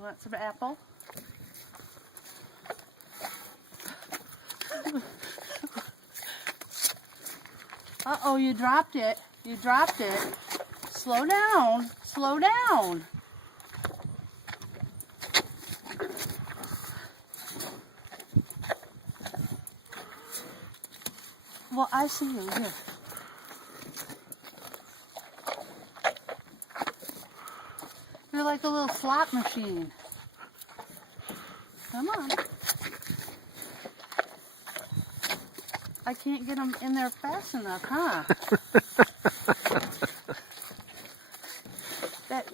Want some apple? Uh-oh, you dropped it. You dropped it. Slow down. Slow down. Well, I see you. Here. You're like a little slot machine. Come on. I can't get them in there fast enough, huh?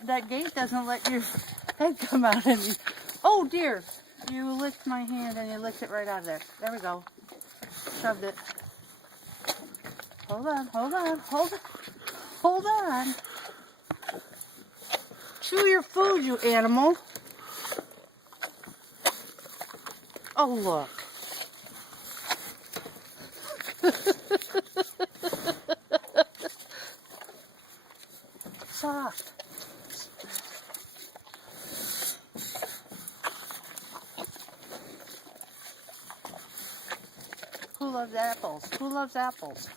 That gate doesn't let your head come out any. Oh dear! You licked my hand and you licked it right out of there. There we go. Shoved it. Hold on, hold on, hold on. Hold on. Chew your food, you animal. Oh, look. Soft. Who loves apples? Who loves apples?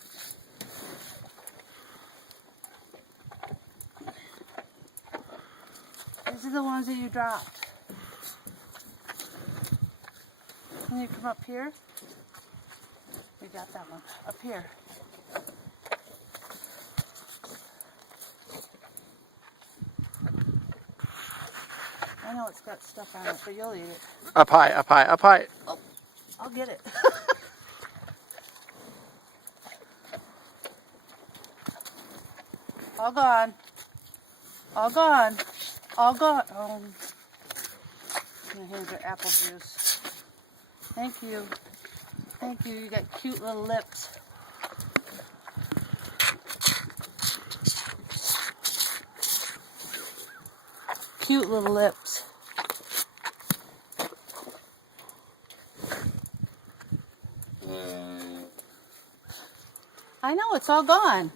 These are the ones that you dropped. Can you come up here? We got that one. Up here. I know it's got stuff on it, but you'll eat it. Up high, up high, up high. Oh, I'll get it. All gone. All gone. All gone. Here's your apple juice. Thank you. Thank you. You got cute little lips. Cute little lips. I know, it's all gone.